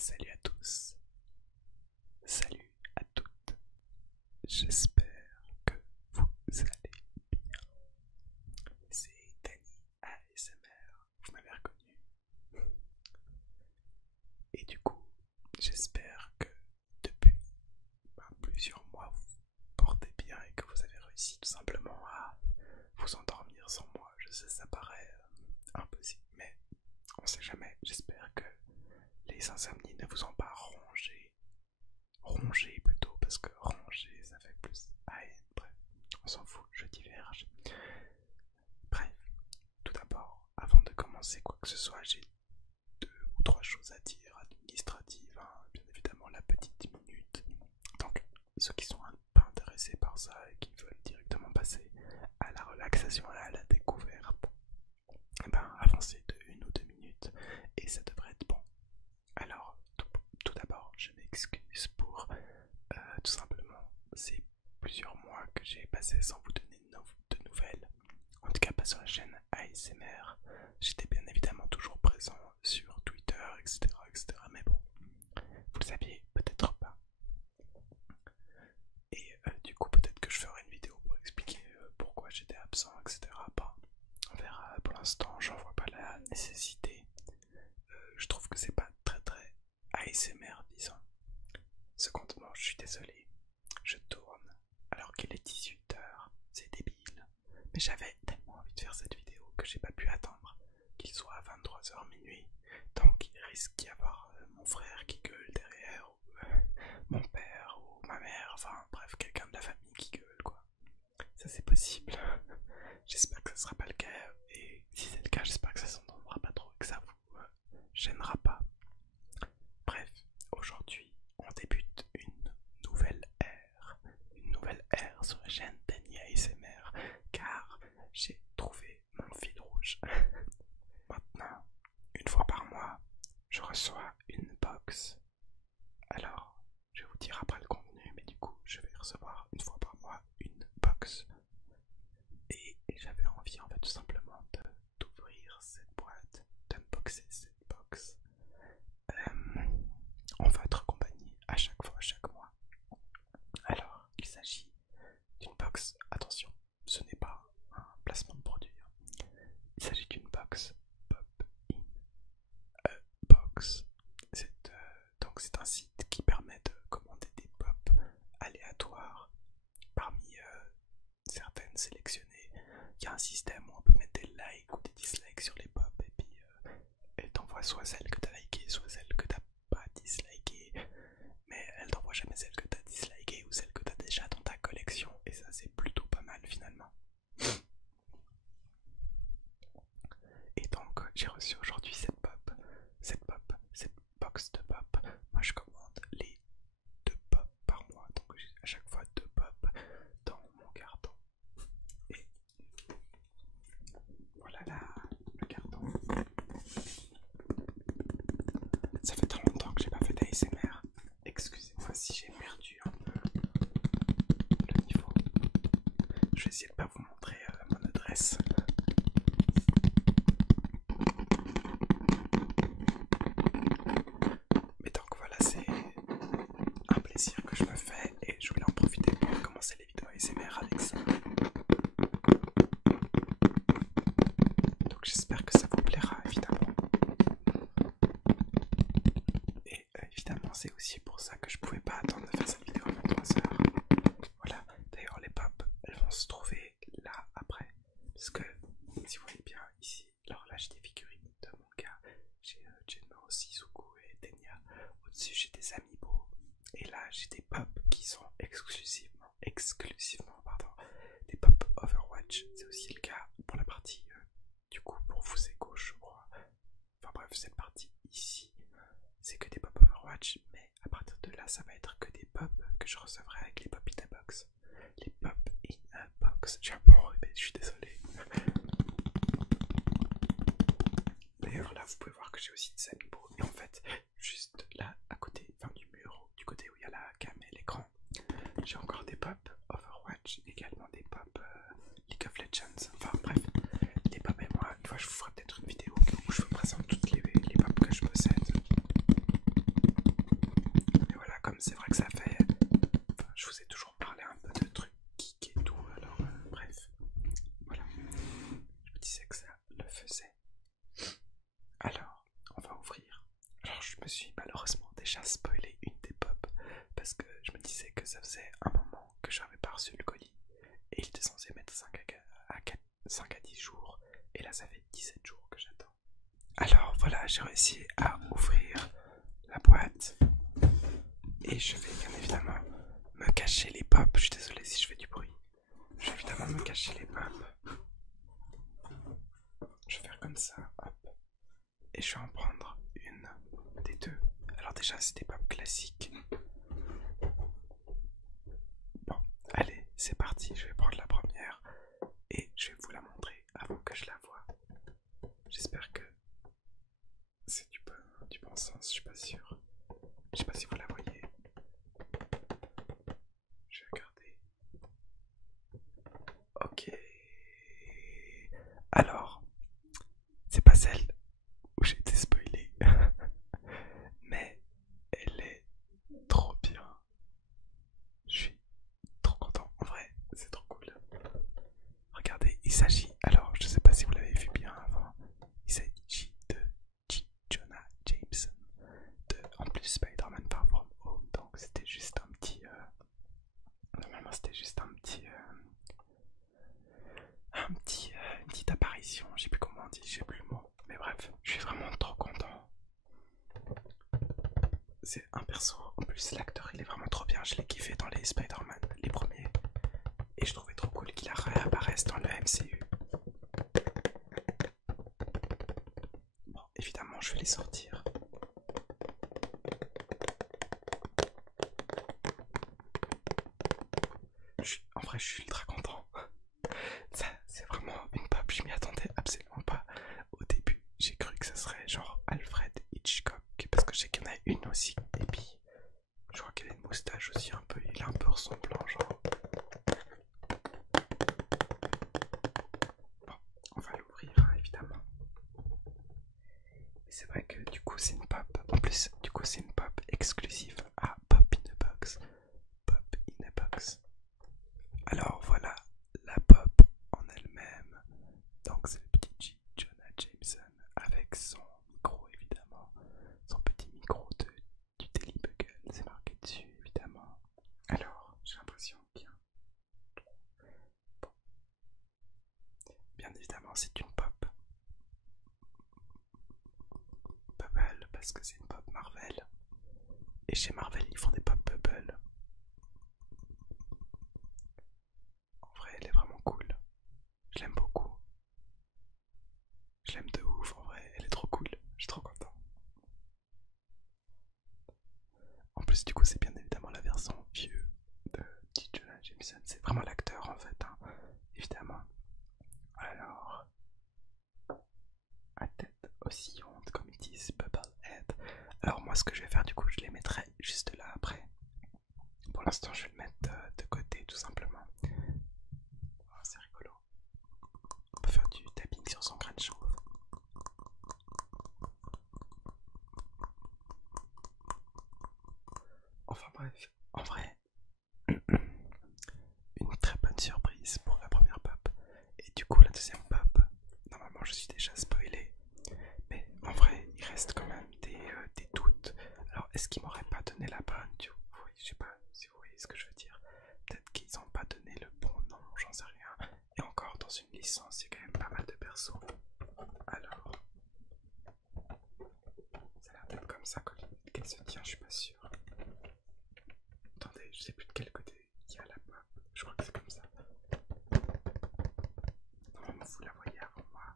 Salut à tous, salut à toutes, j'espère que vous allez bien. C'est Danny ASMR, vous m'avez reconnu. Et du coup, j'espère que depuis plusieurs mois vous vous portez bien et que vous avez réussi tout simplement à vous endormir sans moi. Je sais, ça paraît impossible, mais on sait jamais. J'espère que les insomnies ne vous ont pas rongé plutôt, parce que ranger ça fait plus haine. Bref, on s'en fout, je diverge. Bref, tout d'abord, avant de commencer quoi que ce soit, j'ai 2 ou 3 choses à dire administratives, hein. Bien évidemment la petite minute. Donc ceux qui sont pas intéressés par ça et qui veulent directement passer à la relaxation et à la découverte, eh ben avancez de 1 ou 2 minutes et ça devrait être bon. Alors, tout d'abord, je m'excuse pour tout simplement ces plusieurs mois que j'ai passé sans vous donner de nouvelles. En tout cas, pas sur la chaîne ASMR. J'étais bien évidemment toujours présent sur Twitter, etc. Mais bon, vous le saviez peut-être pas. Et du coup, peut-être que je ferai une vidéo pour expliquer pourquoi j'étais absent, etc. Bon, on verra. Pour l'instant, j'en vois pas la nécessité. Je trouve que c'est pas très ASMR, disons. Secondement, je suis désolé, je tourne alors qu'il est 18 h, c'est débile. Mais j'avais tellement envie de faire cette vidéo que j'ai pas pu attendre qu'il soit à 23 h minuit. Donc il risque d'y avoir mon frère qui gueule derrière, ou mon père, ou ma mère, enfin bref, quelqu'un de la famille qui gueule quoi. Ça c'est possible. J'espère que ce sera pas le cas, et si c'est le cas, j'espère que ça s'entendra pas trop et que ça vous gênera pas. Bref, aujourd'hui, on débute une nouvelle ère sur la chaîne Danny ASMR, car j'ai trouvé mon fil rouge. Maintenant, une fois par mois, je reçois une box. Alors, je vais vous dire après le contenu, mais du coup, je vais recevoir une fois par mois une box. Et j'avais envie, en fait, tout simplement d'ouvrir cette boîte, d'unboxer cette box en votre compagnie à chaque fois, chaque mois. Alors, il s'agit d'une box, attention, ce n'est pas un placement de produit, hein. Il s'agit d'une box Pop in a Box. Donc c'est un site qui permet de commander des pop aléatoires parmi certaines sélectionnées. Il y a un système où on peut mettre des likes ou des dislikes sur les pop, et puis elle t'envoie soit celle que t'as likée, soit celle que t'as pas dislikée, mais elle t'envoie jamais celle que t'as dislikée ou celle que t'as déjà dans ta collection, et ça c'est plutôt pas mal finalement. Et donc j'ai reçu aujourd'hui cette box de pop. Moi je commande les 2 pop par mois, donc j'ai à chaque fois 2 pop dans mon carton. Et voilà le carton. Ça fait très longtemps que j'ai pas fait d'ASMR. Excusez-moi si j'ai perdu un peu le niveau. Je vais essayer de pas vous montrer mon adresse. Mais donc voilà, c'est un plaisir que je me fais et je voulais en profiter pour commencer les vidéos ASMR avec ça. Donc j'espère que ça vous plaira évidemment. Et évidemment c'est aussi pour ça que je pouvais pas attendre de faire cette vidéo à 23 h. Voilà, d'ailleurs les pop elles vont se trouver là après. Parce que si vous voyez bien ici, alors là j'ai des figurines de manga. J'ai Genmo, Shizuku et Tenya. Au-dessus j'ai des amiibo. Et là j'ai des pop qui sont exclusivement des pop Overwatch. C'est aussi le cas pour la partie du coup pour vous c'est gauche je crois. Enfin bref, cette partie ici c'est que des pop Overwatch, mais à partir de là ça va être que des pop que je recevrai avec les pop in a box. Les pop in a box, j'ai un peu enrhumé, je suis désolé. D'ailleurs là vous pouvez voir que j'ai aussi des amiibo, et en fait juste là à côté, enfin du mur, du côté où il y a la cam et l'écran, j'ai encore des pop Overwatch, également des pop League of Legends, enfin bref, les pop et moi, une fois je vous ferai peut-être une vidéo où je vous présente toutes les pop que je possède. c'est vrai que ça fait... Enfin, je vous ai toujours parlé un peu de trucs geek et tout, alors bref. Voilà. Je me disais que ça le faisait. Alors, on va ouvrir. Alors, je me suis malheureusement déjà spoilé une des pop parce que je me disais que ça faisait un moment que j'avais pas reçu le colis et il était censé mettre 5 à 10 jours et là ça fait 17 jours que j'attends. Alors voilà, j'ai réussi à ouvrir la boîte et je vais bien évidemment me cacher les pop. Je suis désolé si je fais du bruit. Je vais évidemment me cacher les pop. Je vais faire comme ça, hop. Et je vais en prendre une des deux. Alors déjà c'est des pop classiques. Bon, allez, c'est parti. Je vais prendre la première et je vais vous la montrer avant que je la voie. J'espère que c'est du bon sens, je suis pas sûr. Je sais pas si vous la voyez. Je vais regarder. Ok. Alors, c'est pas celle où j'ai été spoilé. Mais elle est trop bien. Je suis trop content. En vrai, c'est trop cool. Regardez, il s'agit. Alors, je sais pas si vous l'avez vu bien avant. Il s'agit de J. Jonah Jameson. En plus, Spider-Man Far From Home. Donc, c'était juste un petit. Normalement, c'était juste un petit. Une petite apparition. Je sais plus comment on dit, j'ai plus le mot. Mais bref, je suis vraiment trop content. C'est un perso. En plus, l'acteur, il est vraiment trop bien. Je l'ai kiffé dans les Spider-Man, les premiers. Et je trouvais trop cool qu'il réapparaisse dans le MCU. Bon, évidemment, je vais les sortir. En vrai, je suis ultra content. Ça, c'est vraiment une pop. Je m'y attendais absolument pas. Au début, j'ai cru que ça serait genre Alfred Hitchcock. Parce que je sais qu'il y en a une aussi. Et puis, je crois qu'il a une moustache aussi un peu. Il est un peu ressemblant, genre. Bon, on va l'ouvrir, hein, évidemment. Mais c'est vrai que du coup, c'est une pop. En plus, du coup, c'est une pop exclusive à Pop in a Box. Pop in a Box. Alors voilà la pop en elle-même. Donc c'est le petit J. Jonah Jameson avec son micro évidemment. Son petit micro du Daily Bugle, c'est marqué dessus évidemment. Alors j'ai l'impression qu'il y a bon. Bien évidemment c'est une pop Bubble parce que c'est une pop Marvel. Et chez Marvel ils font des pop Bubble. En vrai elle est vraiment cool. Je l'aime beaucoup. Je l'aime de ouf en vrai, elle est trop cool. Je suis trop content. En plus du coup c'est bien évidemment la version vieux de J. Jonah Jameson. C'est vraiment l'acteur en fait, hein, évidemment. Alors, à tête oscillante comme ils disent Bubblehead. Alors moi ce que je vais faire du coup je les mettrai juste là après. Pour l'instant je vais le mettre de côté tout simplement. Oh, c'est rigolo. On peut faire du tapping sur son crâne chauve. Enfin bref, en vrai, une très bonne surprise pour la première pop. Et du coup la deuxième pop, normalement je suis déjà spoilé. Mais en vrai il reste quand même des doutes. Alors est-ce qu'ils m'auraient pas donné la bonne? Oui, je sais pas si vous voyez ce que je veux dire. Peut-être qu'ils n'ont pas donné le bon nom, j'en sais rien. Et encore dans une licence il y a quand même pas mal de persos. Alors ça a l'air d'être comme ça qu'elle se tient, je suis pas sûr. Attendez, je sais plus de quel côté il y a la pop. Je crois que c'est comme ça. Normalement vous la voyez avant moi.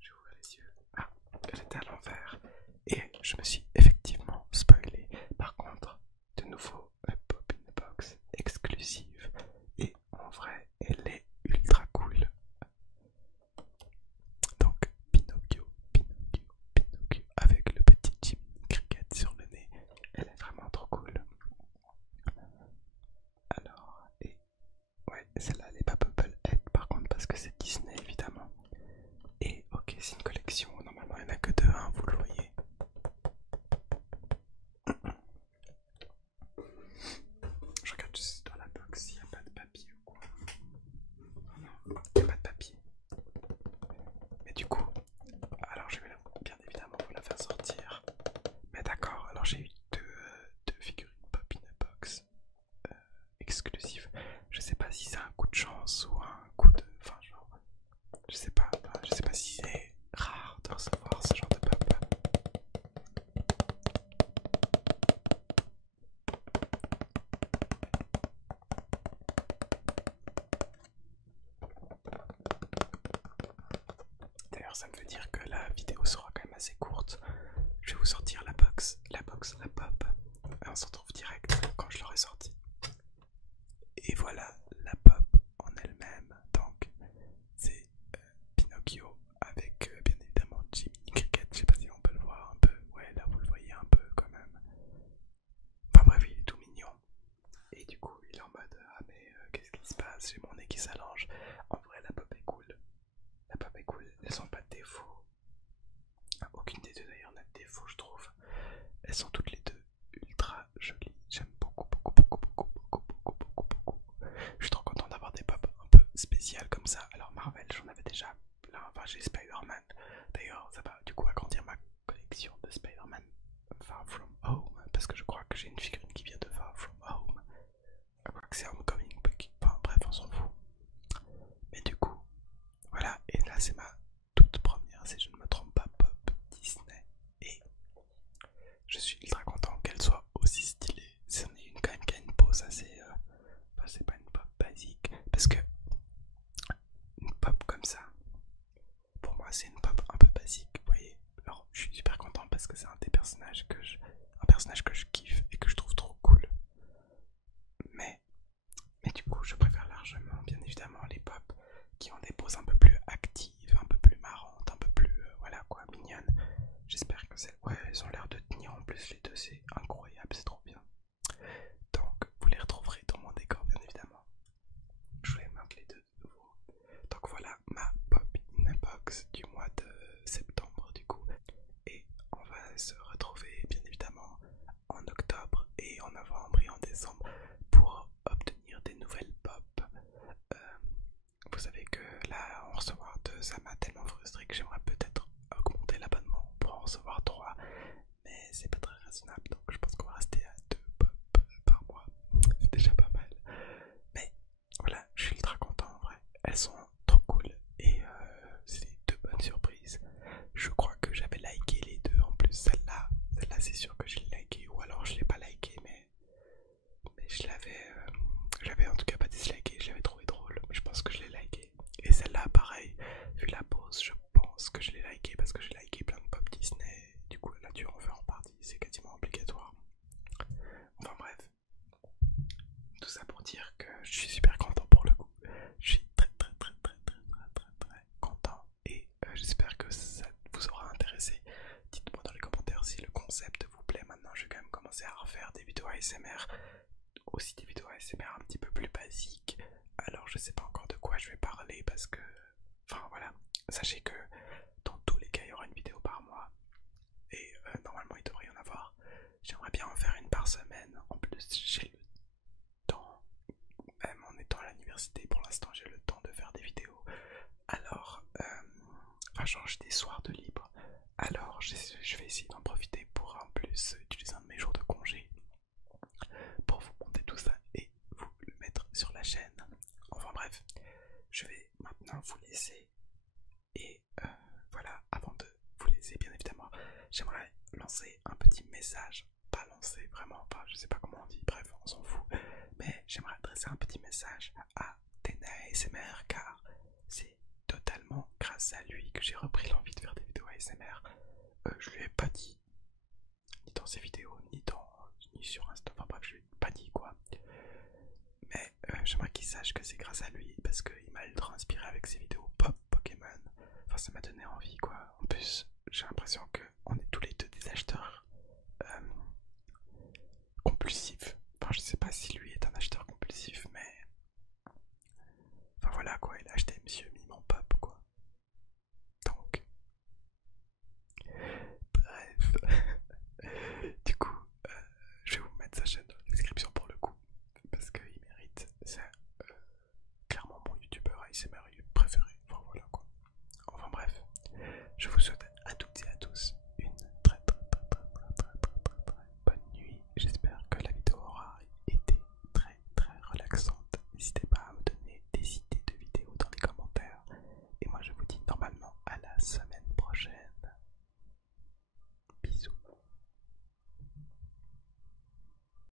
Je vais ouvrir les yeux. Ah, elle était à l'envers. Et je me suis effectivement spoilé. Par contre, de nouveau, la pop in the box exclusive. Et en vrai, elle est ultra cool. Donc, Pinocchio, avec le petit Jiminy Cricket sur le nez. Elle est vraiment trop cool. d'ailleurs ça me veut dire que la vidéo sera quand même assez courte. Je vais vous sortir la box, la pop, et on se retrouve direct quand je l'aurai sortie. Et voilà la pop en elle-même, donc c'est Pinocchio avec bien évidemment Jiminy Cricket, je sais pas si on peut le voir un peu, ouais là vous le voyez un peu quand même. Enfin bref, il est tout mignon. Et du coup il est en mode ah mais qu'est-ce qui se passe, j'ai mon nez qui s'allonge. En vrai la pop est cool, elles ont pas de défaut. Aucune des deux d'ailleurs n'a de défaut je trouve. Elles sont toutes les deux ultra jolies, j'aime beaucoup. Je suis trop content d'avoir des pop un peu spéciales comme ça. Alors Marvel j'en avais déjà plein, enfin j'ai Spider-Man. D'ailleurs ça va du coup agrandir ma collection de Spider-Man Far From Home. Parce que je crois que j'ai une figurine qui vient de Far From Home. Je crois que c'est Homecoming, enfin bref on s'en fout. Mais du coup, voilà, et là c'est ma toute première, si je ne me trompe pas, pop Disney. Et je suis ultra content qu'elle soit aussi stylée. C'en est une quand même qui a une pose assez... Enfin, c'est pas une pop basique, parce que une pop comme ça, pour moi c'est une pop un peu basique, vous voyez. Alors je suis super content parce que c'est un des personnages que je kiffe et que je trouve trop cool. Mais du coup je préfère largement bien évidemment les pop qui ont des poses un peu plus actives, un peu plus marrantes, un peu plus voilà quoi, mignonnes. J'espère que c'est... Ouais, elles ont l'air de tenir en plus les deux, c'est incroyable, c'est trop bien. Donc vous les retrouverez dans mon décor bien évidemment. Je vous les montre les deux de nouveau. Donc voilà ma pop in box du mois de septembre du coup. Et on va se retrouver bien évidemment en octobre et en novembre et en décembre pour obtenir des nouvelles pop. Vous savez que là en recevoir deux ça m'a tellement frustré que j'aimerais peut-être augmenter l'abonnement pour en recevoir trois, mais c'est pas très raisonnable donc je pense qu'on va rester à deux pop par mois, c'est déjà pas mal. Mais voilà, je suis ultra content en vrai, elles sont trop cool et c'est deux bonnes surprises. Je crois que j'avais liké les deux en plus, celle-là c'est sûr que je l'ai liké, ou alors je l'ai pas liké mais j'avais en tout cas pas disliké, je l'avais trouvé drôle, je pense que je l'ai liké. Et celle-là pareil, vu la pause je pense que je l'ai liké parce que j'ai liké plein de pop Disney, du coup là tu en fais en partie, c'est quasiment obligatoire. Enfin bref, tout ça pour dire que je suis super content pour le coup, je suis très content et j'espère que ça vous aura intéressé. Dites-moi dans les commentaires si le concept vous plaît. Maintenant je vais quand même commencer à refaire des vidéos ASMR, aussi des vidéos ASMR un petit peu plus basiques. Alors je sais pas encore de quoi je vais parler parce que, enfin voilà, sachez que dans tous les cas il y aura une vidéo par mois et normalement il devrait y en avoir. J'aimerais bien en faire une par semaine. En plus j'ai le temps, même en étant à l'université pour l'instant j'ai le temps de faire des vidéos. Alors, enfin genre j'ai des soirs de libre. Alors je vais essayer d'en profiter pour en plus utiliser un de mes jours de congé pour vous monter tout ça et vous le mettre sur la chaîne. Enfin bref, je vais maintenant vous laisser et voilà, avant de vous laisser bien évidemment, j'aimerais lancer un petit message, pas lancer vraiment, enfin je sais pas comment on dit, bref on s'en fout, mais j'aimerais adresser un petit message à Tena ASMR car c'est totalement grâce à lui que j'ai repris l'envie de faire des vidéos ASMR. Je lui ai pas dit, ni dans ses vidéos, ni sur Insta, enfin bref, je lui ai pas dit quoi. Mais j'aimerais qu'il sache que c'est grâce à lui, parce qu'il m'a ultra inspiré avec ses vidéos pop Pokémon. Enfin, ça m'a donné envie quoi. En plus, j'ai l'impression qu'on est tous les deux des acheteurs compulsifs. Enfin, je sais pas si lui est un acheteur compulsif, mais... Enfin voilà quoi, il a acheté Monsieur Mimon Pop quoi. Donc... Bref... Du coup, je vais vous mettre sa chaîne dans la description pour le coup, parce qu'il mérite, c'est clairement mon youtubeur ASMR préféré, enfin voilà quoi. Enfin bref, je vous souhaite